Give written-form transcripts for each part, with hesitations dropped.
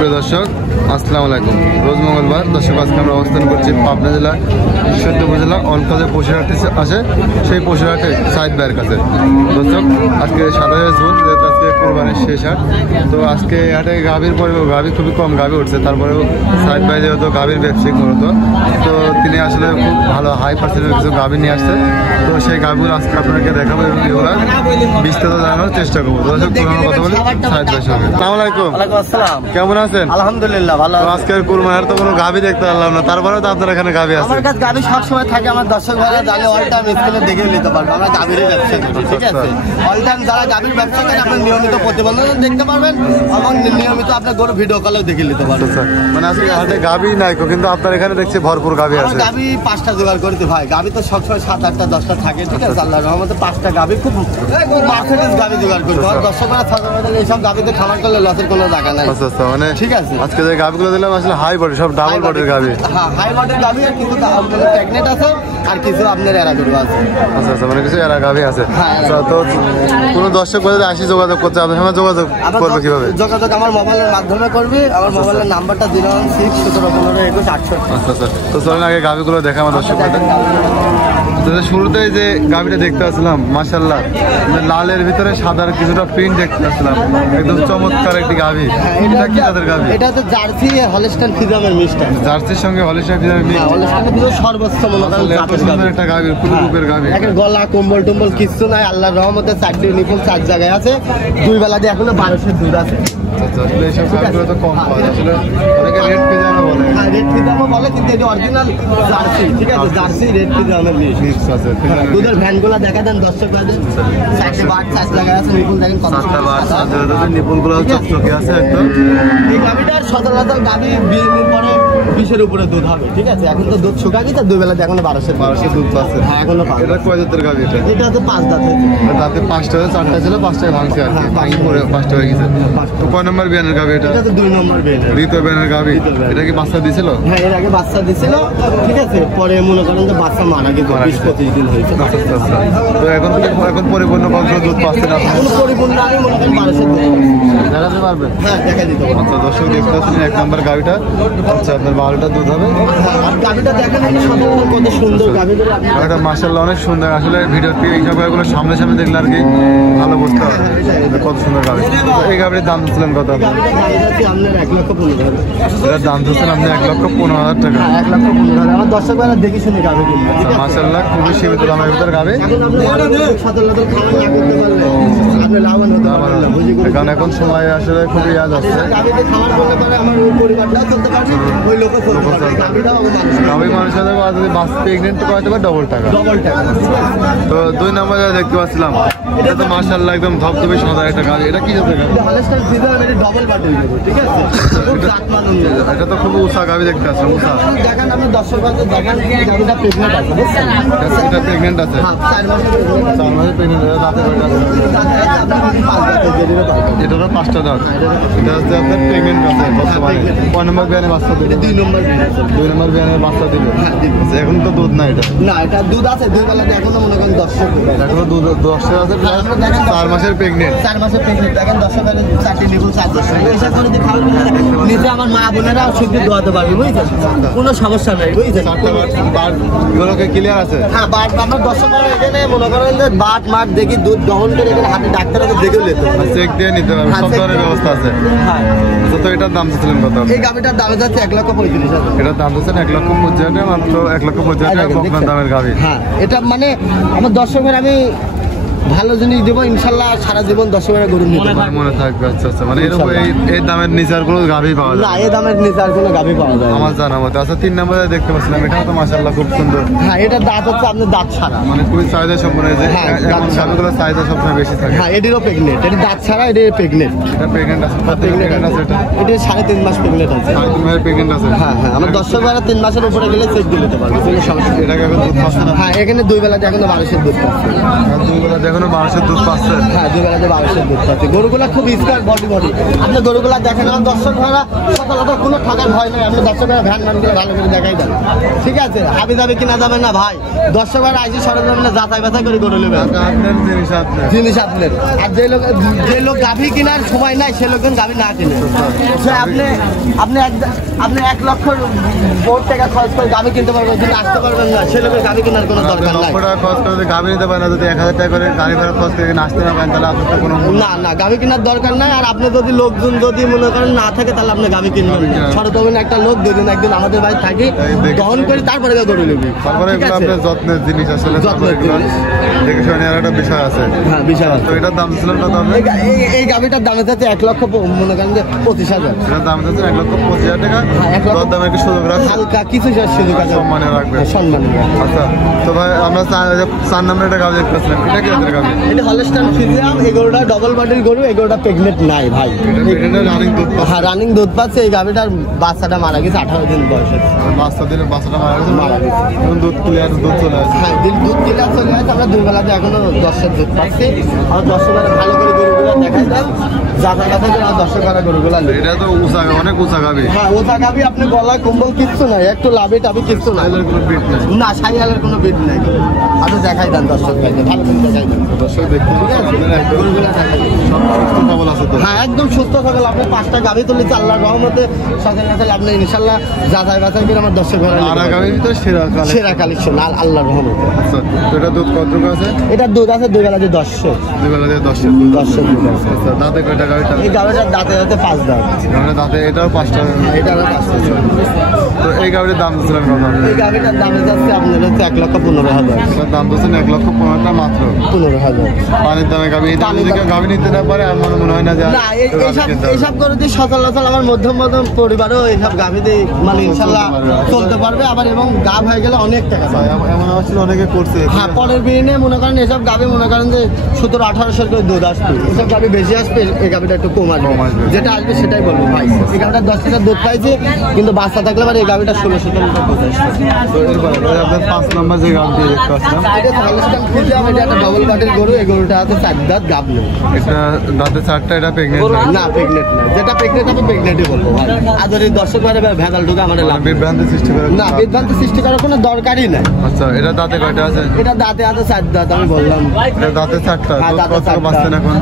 সুপ্রিয় দর্শক, আসসালামু আলাইকুম। রোজ মঙ্গলবার দর্শক, আজকে আমরা অবস্থান করছি পাবনা জেলা ঈশ্বরদী উপজেলা অনকাজে পশুহাটে আছে, সেই পশুহাটে সাইদ ভাইয়ের কাছে। দর্শক, আজকে 27 জুন, যেহেতু আজকে কোরবানির শেষ হাট, তো আজকে হাটে গাভীর পরে গাভী খুবই কম গাভী উঠছে। তারপরেও সাইদ ভাই যেহেতু গাভীর ব্যবসায়িক মূলত, তো তিনি আসলে খুব ভালো হাই পার্সেন্টের কিছু গাভী নিয়ে আসছে। তো সেই গাভীগুলো আজকে আপনাকে দেখাবো এবং এগুলো বিস্তারিত জানানোর চেষ্টা করবো। দর্শক, পুরোনো কথা বলি সাইদ ভাইয়ের সঙ্গে। আসসালামু আলাইকুম। কেমন আছেন? আলহামদুলিল্লাহ ভালো। আজকের কুরবানির তো কোনো গাভী দেখতে পারলাম না, তারপরেও তো আপনার এখানে গাভী আছে। আমার কাছে গাভী সব সময় থাকে। আমার দর্শক ভাইরা জানে অল টাইম স্ক্রিনে দেখে নিতে পারবে। আমরা গাভীর ব্যবসা করি, ঠিক আছে? অল টাইম যারা গাভীর ব্যবসা করে আপনি নিয়মিত প্রতিবেদন দেখতে পারবেন এবং নিয়মিত আপনার গরু ভিডিও কলেও দেখে নিতে পারবেন। মানে আজকে হাটে গাভী নাই, কিন্তু আপনার এখানে দেখছি ভরপুর গাভী আছে। গাভী 5টা জোগাড় করতে ভাই। গাভী তো সবসময় 7, 8টা 10টা থাকে, ঠিক আছে? আল্লাহর রহমতে 5টা গাভী খুব পার্সেন্টেজ গাভী জোগাড় করতে হয়। দর্শক ভাইরা সচরাচর এইসব গাভীতে খামার করলে লসের কোনো জায়গা নাই। মানে ঠিক আছে, আজকে যে গাভীগুলো দিলাম আসলে হাই বডি, সব ডাবল বডির গাভী। হ্যাঁ, হাই বডির গাভী, আর কিছু প্রেগনেন্ট আছে আর কিছু আপনার এরা গরু আছে। আচ্ছা, মানে কিছু এরা গাভী আছে। তো কোনো দর্শক বলে আসি যোগাযোগ করছে, আপনার সঙ্গে যোগাযোগ করবে কিভাবে? যোগাযোগ আমার মোবাইলের মাধ্যমে করবে। আমার মোবাইলের নাম্বারটা 016-17-15-21-68। আচ্ছা, তো চলেন আগে গাভীগুলো দেখা আমার দর্শক। শুরুতে যে গাভীটা দেখতে আসলাম, মাশাআল্লাহ, লালের ভিতরে সাদার কিছুটা প্রিন্ট দেখতে আসলাম, একদম চমৎকার একটি গাভী। এটা কি জাতের গাভী? এটা তো জার্সি হলস্টাইন ফ্রিজিয়ানের মিক্সড। জার্সির সঙ্গে হলস্টাইন ফ্রিজিয়ানের মিক্স। হলস্টাইনের ভিতরে সর্বোচ্চ মূল্যবান জাতের একটা গাভী, পুরো রূপের গাভী। একের গলা কম্বল টম্বল কিছু নাই, আল্লাহর রহমতে 4টি নিপুল 4 জায়গায় আছে। 2 বেলা দিয়ে এখনো 1200 দুধ আছে। আচ্ছা, আসলে এইসব গাভীগুলো তো কম পাওয়া যায়। আসলে অনেকে রেড ফ্রিজিয়ানও বলে। হ্যাঁ, রেড ফ্রিজিয়ানও বলে, কিন্তু এটা অরিজিনাল জার্সি, ঠিক আছে? জার্সি রেড ফ্রিজিয়ানের মিক্স আছে। দুধের ভ্যানগুলো দেখা দেন দর্শক ভাইদের। 4টে বাট 4 জায়গায় আছে, নিপুল দেখেন কত। 4টা বাট 4 জায়গায়, নিপুলগুলো চকচকে আছে একদম। এই গাভীটার সচরাচর গাভী বিয়ের পরে 20-এর উপরে দুধ হবে, ঠিক আছে? এখন তো দুধ শুকাকি, তো 2 বেলাতে এখনো 1200 দুধ পাচ্ছে। হ্যাঁ, এখনো পাচ্ছে। এটা কয় জাতের গাভী? এটা তো 5 দাঁতের। দাঁতে 5টা, 4টা ছিল, 5টায় ভাঙছে আর কি, ভাঙি পরে 5টা হয়ে গেছে। তো কয় নম্বর বিয়ানের গাভী এটা? এটা তো 2 নম্বর বিয়ান। দ্বিতীয় বিয়ানের গাভী। এটা কি বাচ্চা দিছিল? হ্যাঁ, এর আগে বাচ্চা দিছিল, ঠিক আছে? পরে মনে করেন যে বাচ্চা মারা গেছে, 20-25 দিন হয়েছে। তো এখন পরিপূর্ণ কত দুধ পাচ্ছে না? এখন পরিপূর্ণ আমি মনে করেন 1200 দুধ দেখাতে পারবেন? হ্যাঁ, দেখা দিতে পারবো। আচ্ছা, দর্শক দেখতে পাচ্ছেন 1 নম্বর গাভীটা। আচ্ছা, আপনার 12টা দুধ হবে। আর গাভীটা দেখেন কত সুন্দর গাভীগুলো। এটা মাশাআল্লাহ অনেক সুন্দর। আসলে ভিডিওতে এইসব গাভীগুলো সামনে দেখলে আর কি ভালো বুঝতে হবে কত সুন্দর গাভী। এই গাভীর দাম দিচ্ছিলেন কত? আপনার 1,15,000। এটার দাম দিচ্ছেন আপনি 1,15,000 টাকা। 1,15,000। আমার দর্শক ভাইরা দেখে শুনে গাভী কিনবে। মাশাআল্লাহ, খুবই সীমিত দামের ভিতরে গাভী। কারণ এখন সময় আসলে খুবই যাচ্ছে। গাভী মানুষের যদি বাস প্রেগনেন্ট করাতে পারে ডবল টাকা। তো 2 নম্বরে দেখতে পাচ্ছিলাম, এটা তো মাশাআল্লাহ একদম ধবধবে সাদা একটা গাভী। এটা কি জাতের গাভী? এটা তো খুব উঁচা গাভী দেখতে পাচ্ছি। উঁচা এটা প্রেগনেন্ট আছে, 4 মাসে প্রেগনেন্ট। এটারও 5টা দাঁত। এটা হচ্ছে আপনার প্রেগনেন্ট আছে বর্তমানে। কয় নম্বর বিয়ানে বাচ্চা দিবে? 2 নম্বর বিয়ানে বাচ্চা দিবে। এখন তো দুধ না এটা? না, এটা দুধ আছে 2 বেলাতে, এখনো মনে করেন 10 এখনো দুধ 10 আছে। 4 মাসের প্রেগনেন্ট। 4 মাসের প্রেগনেন্ট। দেখেন 10 বেলা 4টি নিপুল 4 দশ এসব করে দিয়ে খাওয়ার নিজে আমার মা বোনেরা শুদ্ধ দোয়াতে পারবে, বুঝছেন? কোনো সমস্যা নাই, বুঝছেন? 4টা বাট এগুলোকে ক্লিয়ার আছে। হ্যাঁ, বাট আমার 10 বেলা এখানে মনে করেন যে বাট মাঠ দেখি দুধ দহন করে এখানে হাতে ডাক্তার আছে দেখেও নিতে পারবে, চেক দিয়ে নিতে পারবে, সব ধরনের ব্যবস্থা আছে। হ্যাঁ। তো এটার দাম দিচ্ছিলেন কত? এই গাভীটার দাম যাচ্ছে 1,35,000। এটার দাম দিচ্ছেন 1,35,000, মাত্র 1,35,000 কম দামের গাভী। হ্যাঁ, এটা মানে আমার দর্শকের আমি ভালো জিনিস দেবো ইনশাল্লাহ, সারা জীবন 10 টাকা গরু নিতে পারবে, মনে থাকবে। আচ্ছা, মানে এরকম এই দামের নিচে আর কোনো গাভী পাওয়া যায় না? এই দামের নিচে আর কোনো গাভী পাওয়া যায় আমার জানা মতে। আচ্ছা, 3 নম্বরে দেখতে পাচ্ছিলাম, এটা তো মাশাআল্লাহ খুব সুন্দর। হ্যাঁ, এটার দাঁত হচ্ছে আপনার দাঁত ছাড়া, মানে খুবই চাহিদা সম্পন্ন। গাভীগুলোর চাহিদা সবসময় বেশি থাকে। হ্যাঁ, এটিরও প্রেগনেন্ট, এটি দাঁত ছাড়া, এটি প্রেগনেন্ট। এটা প্রেগনেন্ট আছে? প্রেগনেন্ট আছে এটা? এটি 3.5 মাস প্রেগনেন্ট আছে। 3.5 মাসের প্রেগনেন্ট আছে। হ্যাঁ, আমার 10 বেলা 3 মাসের উপরে গেলে চেক দিয়ে নিতে পারবে, কোনো সমস্যা। এটাকে এখন দুধ পাচ্ছে না? হ্যাঁ, এখানে 2 বেলাতে এখনো 1200 দুধ পাচ্ছে। 2 বেলাতে এখনো 1200 দুধ পাচ্ছে। হ্যাঁ, দুই বেলাতে 1200 দুধ পাচ্ছে। গরুগুলা খুব স্মার্ট বডি। আপনি গরুগুলা দেখেন, আমার দর্শক ভাড়া সচরাচর কোনো ঠকার ভয় নেই। আপনি দর্শক ভাড়া ভ্যান করে ভালো করে দেখাই দেন, ঠিক আছে? হাবি যাবে কিনা যাবে না ভাই, দর্শক ভাড়া আইসি সরঞ্জাম যাচাই বাছাই করে গরু নেবে, জিনিস আপনার। আর যে লোক গাভী কেনার সময় নাই সে লোক গাভী না কিনে, আপনি 1 লক্ষ বহুত টাকা খরচ করে গাভী কিনতে পারবেন, কিন্তু আসতে পারবেন না, সে লোকের গাভী কেনার কোনো দরকার নাই। খরচ করে গাভী নিতে পারেন না, যদি 1000 টাকা করে গাড়ি ভাড়া খরচ করে আসতে না পারেন তাহলে আপনার তো কোনো না গাভী কেনার দরকার নাই। আর আপনি যদি লোকজন যদি মনে করেন না থাকে তাহলে আপনি গাভী কিনবেন। সরতমেন একটা লোক দুদিন একদিন আমাদের বাড়ি থাকি, দহন করে তারপরে গরু নেবে। তারপরে এগুলো আপনার যত্নের জিনিস, আসলে যত্নের জিনিস দেখে শুনে নেওয়ার একটা বিষয় আছে। হ্যাঁ, বিষয় আছে। তো এটার দাম ছিল কত? এই গাভীটার দাম যাচ্ছে 1 লক্ষ মনে করেন যে 25,000। এটার দাম যাচ্ছে 1,25,000 টাকা। দর দামে একটু সুযোগ রাখছে, হালকা কিছু সুযোগ আছে, সম্মানে রাখবে। সম্মান। আচ্ছা, তো ভাই আমরা 4 নম্বর একটা গাভী দেখতেছিলাম, এটা কি জাতের গাভী? এটা হলস্টাইন ফ্রিজিয়ান। এই গরুটা ডবল বডির গরু, এই গরুটা প্রেগনেন্ট নাই ভাই। এটা রানিং দুধ পাচ্ছে। হ্যাঁ, রানিং দুধ পাচ্ছে। এই গাভীটার বাচ্চাটা মারা গেছে 18 দিন বয়সে। বাচ্চা দিলে বাচ্চাটা মারা গেছে। গেছে। এখন দুধ ক্লিয়ার, দুধ চলে আসে। হ্যাঁ, দুধ কিনা চলে আসে। আমরা দুই বেলাতে এখনো 10 দুধ পাচ্ছি। আর 10 ভালো করে গরুগুলো দেখাই দেন, যাচাই বাছাই করে 10 গরুগুলো নেই। এটা তো উঁচা, অনেক উঁচা গাভী। হ্যাঁ, ওটা গাভী আপনি গলায় কম্বল কিচ্ছু নাই, একটু লাভে টাভি কিচ্ছু নাই, এদের কোনো পিঠ নেই। না সাইয়ালের কোনো বিট নাই। আপনি দেখাই দেন দর্শক ভাইকে, ভালো করে দেখাই দেন। দর্শক দেখতে গরুগুলো দেখাই দেন। সুস্থ সবল আছে তো? হ্যাঁ, একদম সুস্থ থাকলে আপনি 5টা গাভী তুলেছে আল্লাহর রহমতে, সচরাচর আপনি ইনশাল্লাহ যাচাই বাছাই করে আমার দর্শক ভাড়া আর গাভীর ভিতরে সেরা কালেকশন আল্লাহর রহমতে। আচ্ছা, তো এটা দুধ কতটুকু আছে? এটার দুধ আছে দুই বেলাতে 10 দুই বেলা দিয়ে 10 দুধ। 10 দুধ আছে। আচ্ছা, দাঁতে কয়টা গাভীটা? এই গাভীটার দাঁতে দাঁতে 5 দাঁত। মানে দাঁতে এটাও 5টা। এটারও 5টা। তো এই গাভীর দাম দিচ্ছিলেন কত? এই গাভীটার দাম যাচ্ছে আপনার হচ্ছে 1,15,000। এটার দাম দিচ্ছেন 1,15,000 মাত্র। 15,000 পানির দামে গাভী। এটা যদি কেউ গাভী নিতে না পারে আমার মনে হয় না যে না, এইসব করে দিয়ে সচরাচর আমার মধ্যম পরিবারও এইসব গাভী দিয়ে মানে ইনশাল্লাহ চলতে পারবে। আবার এবং গাভ হয়ে গেলে অনেক টাকা পায়। এমন আসলে অনেকে করছে। হ্যাঁ, পরের বিনে মনে করেন এসব গাভী মনে করেন যে 17-1800 করে দুধ আসবে, এসব গাভী বেশি আসবে, এই গাভীটা একটু কম আসবে। যেটা আসবে সেটাই বলবো ভাই। এই গাভীটা 10 লিটার দুধ পাইছে, কিন্তু বাচ্চা থাকলে পরে এই গাভীটা 16-17 লিটার দুধ আসবে। তো এরপরে আপনার 5 নম্বর যে গাভীটি দেখতে পাচ্ছিলাম, এটা হলস্টাইন ফ্রিজিয়ান। এটা একটা ডবল বাটের গরু। এই গরুটা আছে 4 দাঁত গাভী। এটা দাঁতে 4টা। এটা প্রেগনেন্ট না, প্রেগনেন্ট না। যেটা প্রেগনেন্ট হবে প্রেগনেন্টই বলবো ভাই। আর এই দর্শক ভাইরা ভেজাল ঢুকে আমাদের লাভ। বিভ্রান্তি সৃষ্টি করে না, বিভ্রান্তি সৃষ্টি করার কোনো দরকারই নাই। আচ্ছা, এটা দাঁতে কয়টা আছে? এটা দাঁতে আছে 4 দাঁত, আমি বললাম। এটা দাঁতে 4টা। হ্যাঁ, দাঁতে 4টা পাচ্ছেন এখন?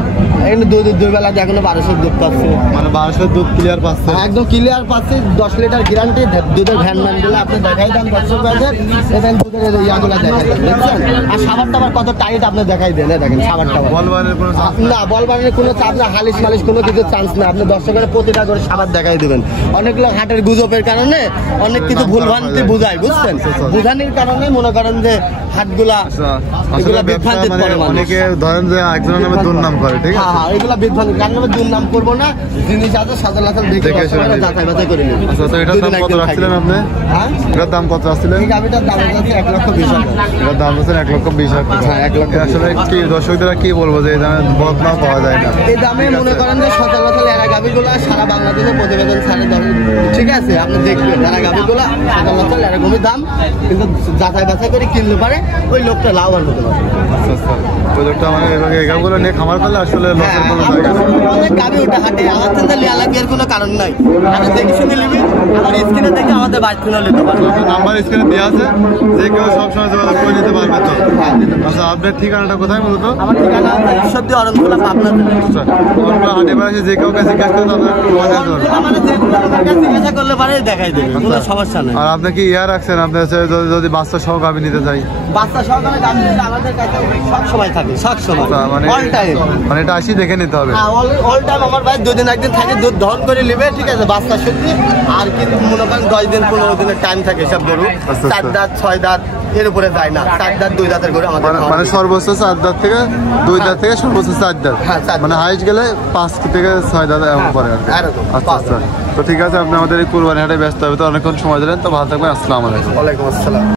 এখানে দুই বেলাতে এখনো 1200 দুধ পাচ্ছে। মানে 1200 দুধ ক্লিয়ার পাচ্ছে। একদম ক্লিয়ার পাচ্ছে। 10 লিটার গ্যারান্টি। দুধের ভ্যান গুলো আপনি দেখাই দেন দর্শক ভাইদের। এখানে দুধের ইয়াগুলো দেখাই দেন, দেখছেন? আর সাবান টাবার কত টাইট আপনি দেখাই দেন। দেখেন সাবান টাবার বলবানের কোনো না, বলবানের কোনো চাপ না, হালিশ মালিশ কোনো কিছু চান্স না। আপনি দর্শকের প্রতিটা করে সাবান দেখাই দেবেন। অনেক লোক হাটের গুজবের কারণে অনেক কিছু ভুলভ্রান্তি বুঝায়, বুঝছেন? বুঝানির কারণে মনে করেন যে হাটগুলা এগুলা বিভ্রান্তির পরে অনেকে ধরেন যে একজনের নামে দুর্নাম করে, ঠিক আছে? হ্যাঁ, এগুলা বিভ্রান্তি। কার নামে দুর্নাম করবো না, জিনিস আছে সচরাচর দেখে যাচাই বাছাই করে নেবেন। আচ্ছা, তো এটার দাম কত রাখছিলেন আপনি? হ্যাঁ, এটার দাম কত রাখছিলেন? এই গাভীটার দাম যাচ্ছে 1,20,000। এটার দাম হচ্ছে 1,20,000 টাকা। হ্যাঁ, 1,20,000। আসলে কি দর্শকরা কি বলবো যে এই দামে বদনাম পাওয়া যায় না? এই দামে মনে করেন যে সচরাচর এরা গাভীগুলো সারা বাংলাদেশে প্রতিবেদন ছাড়ে, ঠিক আছে? আপনি দেখবেন এরা গাভীগুলো সচরাচর এরকমই দাম, কিন্তু যাচাই বাছাই করে কিনতে পারে ওই লোকটা লাভবান হতে পারে। আচ্ছা, আচ্ছা, ওই লোকটা মানে এই গাভীগুলো নিয়ে খামার করলে আসলে লসের কোনো জায়গা নেই। অনেক গাভী ওটা হাটে আমার চিন্তা লিয়া লাগে, এর কোনো কারণ নাই। আপনি দেখে শুনে নিবি, আমার স্ক্রিনে দেখে আমাদের বাড়ি কিনে নিতে পারবে। নাম্বার স্ক্রিনে দেওয়া আছে, যে কেউ সবসময় যোগাযোগ করে নিতে পারবে তো? আচ্ছা, আপনার ঠিকানাটা কোথায় মূলত? আমার ঠিকানা ঈশ্বরদী অরণখোলা, পাবনা। আচ্ছা, আমরা হাটে বেড়াচ্ছি, যে কাউকে জিজ্ঞাসা করতে আপনার মানে যে কোনো লোকের কাছে জিজ্ঞাসা করলে পারে দেখাই দেবে, কোনো সমস্যা নেই। আর আপনি কি ইয়া রাখছেন, আপনি হচ্ছে যদি বাচ্চা সহ গাভী নিতে চাই? বাচ্চা সহকারে গাভী নিলে আমাদের কাছে সব সময় থাকে, সব সময়, মানে অল টাইম। মানে এটা আসি দেখে নিতে হবে? হ্যাঁ, অল টাইম আমার ভাই 2 দিন 1 দিন থাকে, দুধ দহন করে নেবে, ঠিক আছে? বাচ্চা সত্যি আর কিন্তু মনে করেন 10 দিন 15 দিনের টাইম থাকে সব গরু। 4 দাঁত 6 দাঁত এর উপরে যায় না। 4 দাঁত 2 দাঁতের গরু আমাদের। মানে সর্বোচ্চ 4 দাঁত থেকে 2 দাঁত থেকে সর্বোচ্চ 4 দাঁত। হ্যাঁ, 4 মানে হাইস্ট গেলে 5 থেকে 6 দাঁত এমন পরে আর কি। আচ্ছা, আচ্ছা, তো ঠিক আছে, আপনি আমাদের এই কুরবানি হাটে ব্যস্ত হবে, তো অনেকক্ষণ সময় দিলেন, তো ভালো থাকবেন। আসসালামু আলাইকুম। ওয়ালাইকুম আসসালাম।